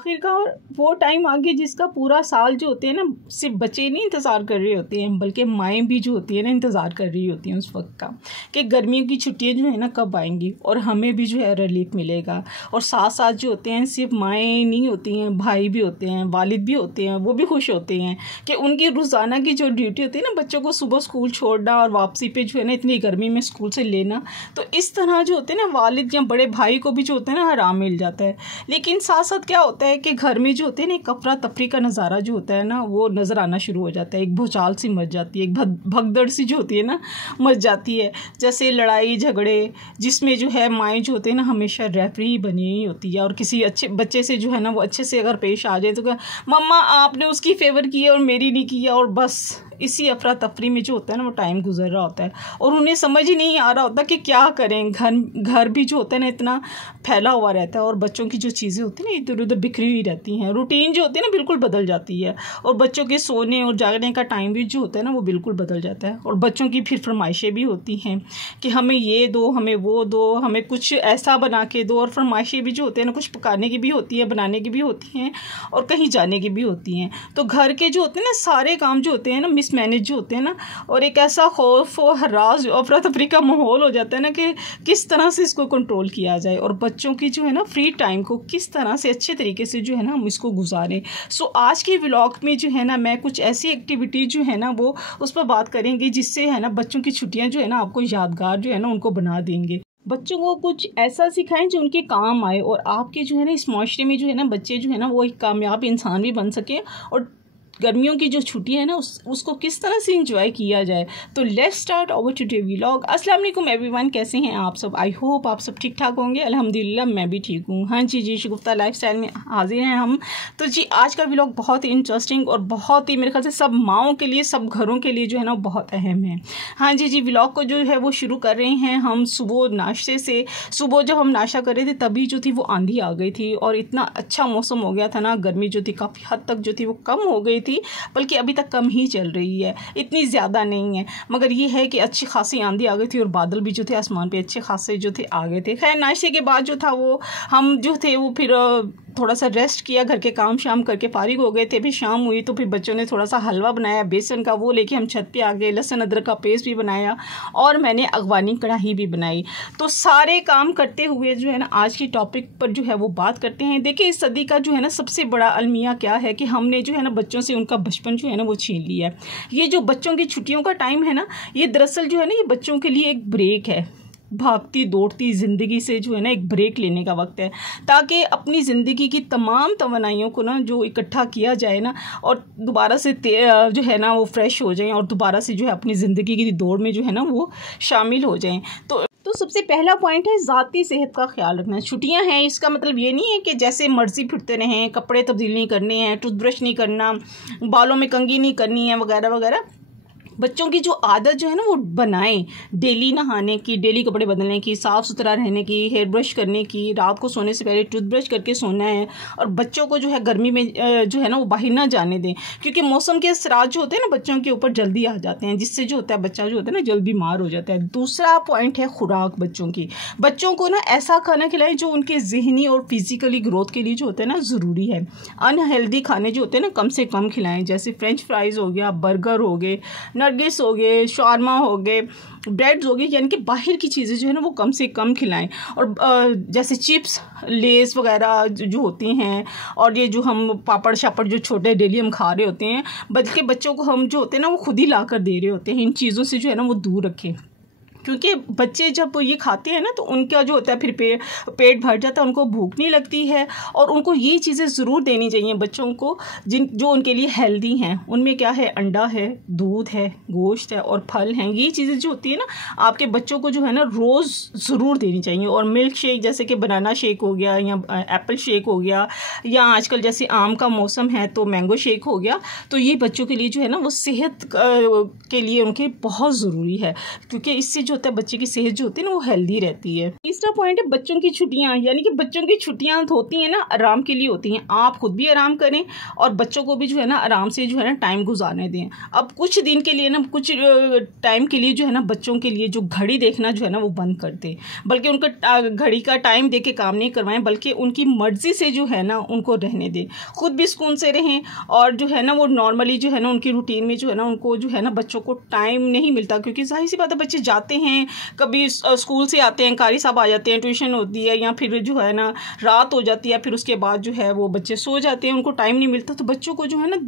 आखिरकार वो टाइम आ गया जिसका पूरा साल जो होते हैं ना, सिर्फ बच्चे नहीं इंतज़ार कर रहे होते हैं बल्कि माएँ भी जो होती है ना इंतज़ार कर रही होती हैं उस वक्त का कि गर्मियों की छुट्टियां जो है ना कब आएंगी और हमें भी जो है रिलीफ मिलेगा। और साथ साथ जो होते हैं सिर्फ माएँ नहीं होती हैं, भाई भी होते हैं, वालिद भी होते हैं, वो भी खुश होते हैं कि उनकी रोज़ाना की जो ड्यूटी होती है ना, बच्चों को सुबह स्कूल छोड़ना और वापसी पे जो है ना इतनी गर्मी में स्कूल से लेना, तो इस तरह जो होते हैं ना वालिद या बड़े भाई को भी जो होता है ना आराम मिल जाता है। लेकिन साथ साथ क्या होता है कि घर में जो होते हैं ना एक अफरा तफरी का नज़ारा जो होता है ना वो नज़र आना शुरू हो जाता है। एक भूचाल सी मच जाती है, एक भगदड़ सी जो होती है ना मच जाती है, जैसे लड़ाई झगड़े जिसमें जो है माएँ जो होते हैं ना हमेशा रेफरी बनी ही होती है। और किसी अच्छे बच्चे से जो है ना वो अच्छे से अगर पेश आ जाए तो मम्मा आपने उसकी फेवर किया और मेरी नहीं किया, और बस इसी अफरा तफरी में जो होता है ना वो टाइम गुजर रहा होता है और उन्हें समझ ही नहीं आ रहा होता कि क्या करें। घर भी जो होता है ना इतना फैला हुआ रहता है और बच्चों की जो चीज़ें होती हैं ना इधर उधर बिखरी हुई रहती हैं। रूटीन जो होती है ना बिल्कुल बदल जाती है और बच्चों के सोने और जागने का टाइम भी जो होता है ना वो बिल्कुल बदल जाता है। और बच्चों की फिर फरमाइशें भी होती हैं कि हमें ये दो, हमें वो दो, हमें कुछ ऐसा बना के दो। और फरमाइशें भी जो होती हैं ना कुछ पकाने की भी होती हैं, बनाने की भी होती हैं और कहीं जाने की भी होती हैं। तो घर के जो होते हैं ना सारे काम जो होते हैं ना मिसमैनेज जो होते हैं ना, और एक ऐसा खौफ और हरास अफरा तफरी का माहौल हो जाता है ना कि किस तरह से इसको कंट्रोल किया जाए और बच्चों की जो है ना फ्री टाइम को किस तरह से अच्छे तरीके से जो है ना हम इसको गुजारें। सो आज के व्लॉग में जो है ना मैं कुछ ऐसी एक्टिविटी जो है ना वो उस पर बात करेंगे जिससे है ना बच्चों की छुट्टियां जो है ना आपको यादगार जो है ना उनको बना देंगे। बच्चों को कुछ ऐसा सिखाएं जो उनके काम आए और आपके जो है ना इस माशरे में जो है ना बच्चे जो है ना वो एक कामयाब इंसान भी बन सके और गर्मियों की जो छुट्टियां है ना उसको किस तरह से एंजॉय किया जाए। तो let's start our today vlog. अस्सलाम वालेकुम एवरीवन, कैसे हैं आप सब? आई होप आप सब ठीक ठाक होंगे। अल्हम्दुलिल्लाह मैं भी ठीक हूँ। हाँ जी शगुफ्ता लाइफस्टाइल में हाजिर हैं हम। तो जी आज का व्लॉग बहुत ही इंटरेस्टिंग और बहुत ही मेरे ख्याल से सब माओं के लिए, सब घरों के लिए जो है ना बहुत अहम है। हाँ जी व्लॉग को जो है वो शुरू कर रहे हैं हम सुबह नाश्ते से। सुबह जब हम नाश्ता कर रहे थे तभी जो थी वो आंधी आ गई थी और इतना अच्छा मौसम हो गया था ना, गर्मी जो थी काफ़ी हद तक जो थी वो कम हो गई थी, बल्कि अभी तक कम ही चल रही है, इतनी ज़्यादा नहीं है। मगर ये है कि अच्छी खासी आंधी आ गई थी और बादल भी जो थे आसमान पे अच्छे खासे जो थे आ गए थे। खैर नाश्ते के बाद जो था वो हम जो थे वो फिर थोड़ा सा रेस्ट किया, घर के काम शाम करके फारिग हो गए थे। फिर शाम हुई तो फिर बच्चों ने थोड़ा सा हलवा बनाया बेसन का, वो लेके हम छत पे आ गए। लहसुन अदरक का पेस्ट भी बनाया और मैंने अगवानी कढ़ाई भी बनाई। तो सारे काम करते हुए जो है ना आज की टॉपिक पर जो है वो बात करते हैं। देखिए इस सदी का जो है ना सबसे बड़ा अलमिया क्या है कि हमने जो है ना बच्चों से उनका बचपन जो है ना वो छीन लिया है। ये जो बच्चों की छुट्टियों का टाइम है ना, ये दरअसल जो है ना ये बच्चों के लिए एक ब्रेक है। भागती दौड़ती ज़िंदगी से जो है ना एक ब्रेक लेने का वक्त है, ताकि अपनी ज़िंदगी की तमाम तवनाइयों को ना जो इकट्ठा किया जाए ना और दोबारा से जो है ना वो फ्रेश हो जाएं और दोबारा से जो है अपनी ज़िंदगी की दौड़ में जो है ना वो शामिल हो जाएं। तो सबसे पहला पॉइंट है ज़ाती सेहत का ख्याल रखना। छुट्टियां हैं इसका मतलब ये नहीं है कि जैसे मर्ज़ी फिरते रहें, कपड़े तब्दील नहीं करने हैं, टूथब्रश नहीं करना, बालों में कंघी नहीं करनी है वगैरह वगैरह। बच्चों की जो आदत जो है ना वो बनाएं, डेली नहाने की, डेली कपड़े बदलने की, साफ़ सुथरा रहने की, हेयर ब्रश करने की, रात को सोने से पहले टूथब्रश करके सोना है। और बच्चों को जो है गर्मी में जो है ना वो बाहर ना जाने दें, क्योंकि मौसम के असरात जो होते हैं ना बच्चों के ऊपर जल्दी आ जाते हैं, जिससे जो होता है बच्चा जो होता है ना जल्दी बीमार हो जाता है। दूसरा पॉइंट है खुराक बच्चों की। बच्चों को ना ऐसा खाना खिलाएं जो उनके ज़हनी और फिज़िकली ग्रोथ के लिए जो होता है ना ज़रूरी है। अनहेल्दी खाने जो होते हैं ना कम से कम खिलाएं, जैसे फ्रेंच फ्राइज़ हो गया, बर्गर हो गए, नगेट्स हो गए, शार्मा हो गए, ब्रेड्स हो गए, यानी कि बाहर की चीज़ें जो है ना वो कम से कम खिलाएं। और जैसे चिप्स, लेस वगैरह जो होती हैं और ये जो हम पापड़ शापड़ जो छोटे डेली हम खा रहे होते हैं, बल्कि बच्चों को हम जो होते हैं ना वो खुद ही ला कर दे रहे होते हैं। इन चीज़ों से जो है ना वो दूर रखें, क्योंकि बच्चे जब ये खाते हैं ना तो उनका जो होता है फिर पेट भर जाता है, उनको भूख नहीं लगती है। और उनको ये चीज़ें ज़रूर देनी चाहिए बच्चों को जो उनके लिए हेल्दी हैं। उनमें क्या है, अंडा है, दूध है, गोश्त है और फल हैं। ये चीज़ें जो होती है ना आपके बच्चों को जो है ना रोज़ ज़रूर देनी चाहिए। और मिल्क शेक जैसे कि बनाना शेक हो गया या एप्पल शेक हो गया, या आजकल जैसे आम का मौसम है तो मैंगो शेक हो गया, तो ये बच्चों के लिए जो है ना वो सेहत के लिए उनके बहुत ज़रूरी है, क्योंकि इससे जो होता है बच्चे की सेहत जो होती है ना वो हेल्दी रहती है। तीसरा पॉइंट है बच्चों की छुट्टियाँ, यानी कि बच्चों की छुट्टियाँ होती हैं ना आराम के लिए होती हैं। आप खुद भी आराम करें और बच्चों को भी जो है ना आराम से जो है ना टाइम गुजारने दें। अब कुछ दिन के लिए ना, कुछ टाइम के लिए जो है ना बच्चों के लिए जो घड़ी देखना जो है ना वो बंद कर दें, बल्कि उनका घड़ी का टाइम दे के काम नहीं करवाएं, बल्कि उनकी मर्जी से जो है ना उनको रहने दें, खुद भी सुकून से रहें। और जो है ना वो नॉर्मली जो है ना उनकी रूटीन में जो है ना उनको जो है ना बच्चों को टाइम नहीं मिलता, क्योंकि जाहिर सी बात है बच्चे जाते हैं, कभी स्कूल से आते हैं, कारी साहब आ जाते हैं, ट्यूशन होती है, या फिर जो है ना रात हो जाती है, फिर उसके बाद जो है वो बच्चे सो जाते हैं, उनको टाइम नहीं मिलता। तो बच्चों को जो है ना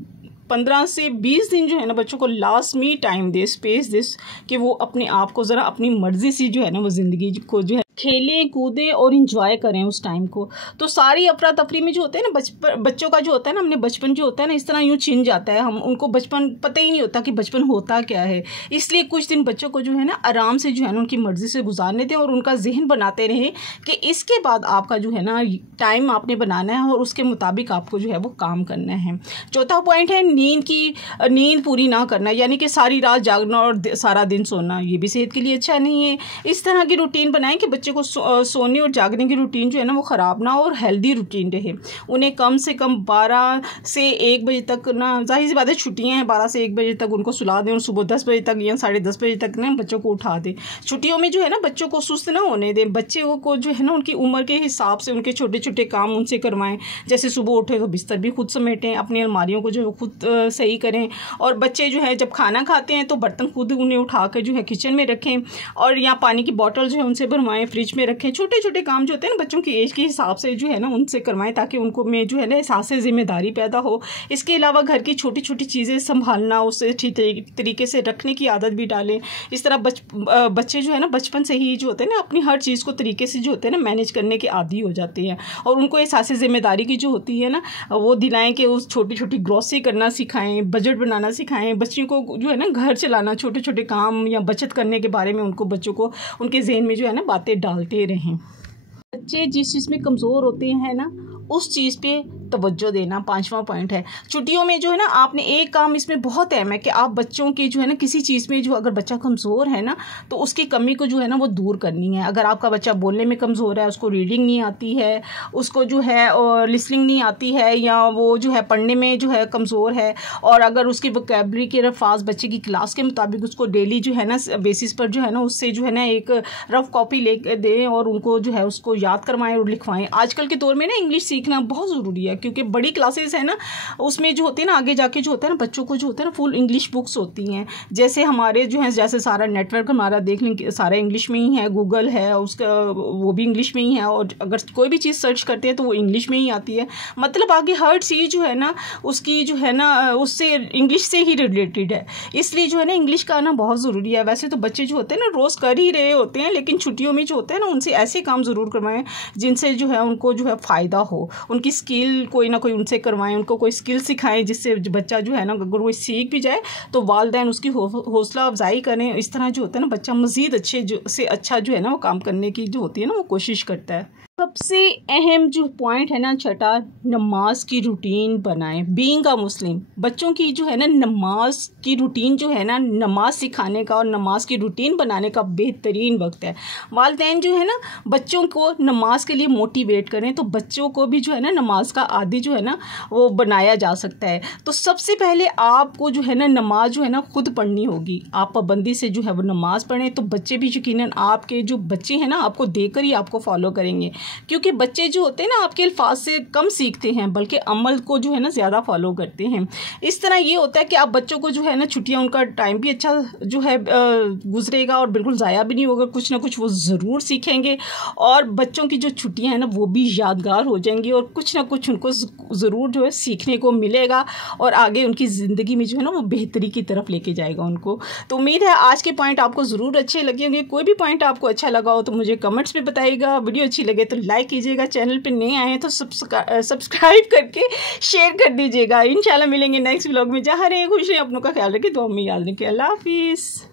15 से 20 दिन जो है ना बच्चों को लास्ट में टाइम दे, स्पेस दे, कि वो अपने आप को ज़रा अपनी मर्ज़ी से जो है ना वो ज़िंदगी को जो है खेलें कूदें और इंजॉय करें उस टाइम को। तो सारी अफरा तफरी में जो होता है ना बच्चों का जो होता है ना, हमने बचपन जो होता है ना इस तरह यूँ छिन जाता है, हम उनको बचपन पता ही नहीं होता कि बचपन होता क्या है। इसलिए कुछ दिन बच्चों को जो है ना आराम से जो है ना उनकी मर्ज़ी से गुजारने दें और उनका जहन बनाते रहें कि इसके बाद आपका जो है ना टाइम आपने बनाना है और उसके मुताबिक आपको जो है वो काम करना है। चौथा पॉइंट है नींद पूरी ना करना, यानी कि सारी रात जागना और सारा दिन सोना, ये भी सेहत के लिए अच्छा नहीं है। इस तरह की रूटीन बनाएं कि बच्चे को सोने और जागने की रूटीन जो है ना वो ख़राब ना हो और हेल्दी रूटीन रहे। उन्हें कम से कम 12 से 1 बजे तक ना, जाहिर सी बात है छुट्टियां हैं, 12 से 1 बजे तक उनको सुला दें और सुबह 10 बजे तक या 10:30 बजे तक ना बच्चों को उठा दें। छुट्टियों में जो है ना बच्चों को सुस्त ना होने दें, बच्चे को जो है ना उनकी उम्र के हिसाब से उनके छोटे छोटे काम उनसे करवाएं। जैसे सुबह उठे तो बिस्तर भी खुद समेटें, अपनी अलमारियों को जो है खुद सही करें, और बच्चे जो है जब खाना खाते हैं तो बर्तन खुद उन्हें उठा कर जो है किचन में रखें, और या पानी की बॉटल जो है उनसे भरवाएं, फ्रिज में रखें। छोटे छोटे काम जो होते हैं ना बच्चों की एज के हिसाब से जो है ना उनसे करवाएं, ताकि उनको में जो है ना एहसास जिम्मेदारी पैदा हो। इसके अलावा घर की छोटी छोटी चीज़ें संभालना, उसे ठीक तरीके से रखने की आदत भी डालें। इस तरह बच्चे जो है ना बचपन से ही जो होते हैं ना अपनी हर चीज़ को तरीके से जो होते हैं ना मैनेज करने के आदी हो जाते हैं, और उनको एहसास जिम्मेदारी की जो होती है ना वो दिलाएं कि उस छोटी छोटी ग्रॉसरी करना सिखाएं, बजट बनाना सिखाएं, बच्चियों को जो है ना घर चलाना, छोटे छोटे काम या बचत करने के बारे में उनको बच्चों को उनके जहन में जो है ना बातें डालते रहें। बच्चे जिस चीज़ में कमज़ोर होते हैं ना उस चीज़ पे तवज्जो देना 5वां पॉइंट है। छुट्टियों में जो है ना आपने एक काम इसमें बहुत अहम है कि आप बच्चों की जो है ना किसी चीज़ में जो अगर बच्चा कमज़ोर है ना तो उसकी कमी को जो है ना वो दूर करनी है। अगर आपका बच्चा बोलने में कमज़ोर है, उसको रीडिंग नहीं आती है, उसको जो है और लिसनिंग नहीं आती है, या वो जो है पढ़ने में जो है कमज़ोर है, और अगर उसकी वोकैबुलरी के अल्फाज बच्चे की क्लास के मुताबिक उसको डेली जो है ना बेसिस पर जो है ना उससे जो है ना एक रफ़ कॉपी ले दें और उनको जो है उसको याद करवाएं और लिखवाएं। आजकल के दौर में ना इंग्लिश सीखना बहुत ज़रूरी है, क्योंकि बड़ी क्लासेस है ना उसमें जो होती है ना आगे जाके जो होता है ना बच्चों को जो होता है ना फुल इंग्लिश बुक्स होती हैं। जैसे हमारे जो है जैसे सारा नेटवर्क हमारा देख लें सारा इंग्लिश में ही है, गूगल है उसका वो भी इंग्लिश में ही है, और अगर कोई भी चीज़ सर्च करते हैं तो वो इंग्लिश में ही आती है। मतलब आगे हर चीज़ जो है ना उसकी जो है ना उससे इंग्लिश से ही रिलेटेड है, इसलिए जो है ना इंग्लिश का आना बहुत ज़रूरी है। वैसे तो बच्चे जो होते हैं ना रोज़ कर ही रहे होते हैं, लेकिन छुट्टियों में जो होता है ना उनसे ऐसे काम ज़रूर करवाएं जिनसे जो है उनको जो है फ़ायदा हो, उनकी स्किल कोई ना कोई उनसे करवाएं, उनको कोई स्किल सिखाएं जिससे बच्चा जो है ना अगर वो सीख भी जाए तो वालिदैन उसकी हौसला अफजाई करें। इस तरह जो होता है ना बच्चा मज़ीद अच्छे से अच्छा जो है ना वो काम करने की जो होती है ना वो कोशिश करता है। सबसे अहम जो पॉइंट है ना छठा, नमाज की रूटीन बनाएं। बीइंग अ मुस्लिम बच्चों की जो है ना नमाज की रूटीन जो है ना नमाज सिखाने का और नमाज की रूटीन बनाने का बेहतरीन वक्त है। वालिदैन जो है ना बच्चों को नमाज के लिए मोटिवेट करें तो बच्चों को भी जो है ना नमाज का आदी जो है ना वो बनाया जा सकता है। तो सबसे पहले आपको जो है ना नमाज जो है ना खुद पढ़नी होगी। आप पाबंदी से जो है वो नमाज पढ़ें तो बच्चे भी यकीनन आपके जो बच्चे हैं ना आपको देखकर ही आपको फॉलो करेंगे, क्योंकि बच्चे जो होते हैं ना आपके अल्फाज से कम सीखते हैं बल्कि अमल को जो है ना ज़्यादा फॉलो करते हैं। इस तरह ये होता है कि आप बच्चों को जो है ना छुट्टियां उनका टाइम भी अच्छा जो है गुजरेगा और बिल्कुल ज़ाया भी नहीं होगा, कुछ ना कुछ वो ज़रूर सीखेंगे और बच्चों की जो छुट्टियां हैं ना वो भी यादगार हो जाएंगी और कुछ ना कुछ उनको ज़रूर जो है सीखने को मिलेगा और आगे उनकी ज़िंदगी में जो है ना वो बेहतरी की तरफ लेके जाएगा उनको। तो उम्मीद है आज के पॉइंट आपको ज़रूर अच्छे लगे होंगे। कोई भी पॉइंट आपको अच्छा लगा हो तो मुझे कमेंट्स में बताइएगा। वीडियो अच्छी लगे तो लाइक कीजिएगा, चैनल पे नए आए हैं तो सब्सक्राइब करके शेयर कर दीजिएगा। इंशाल्लाह मिलेंगे नेक्स्ट व्लॉग में। जहाँ रहे खुश रहे, अपनों का ख्याल रखें, दुआ में याद रखें। अल्लाह हाफिज़।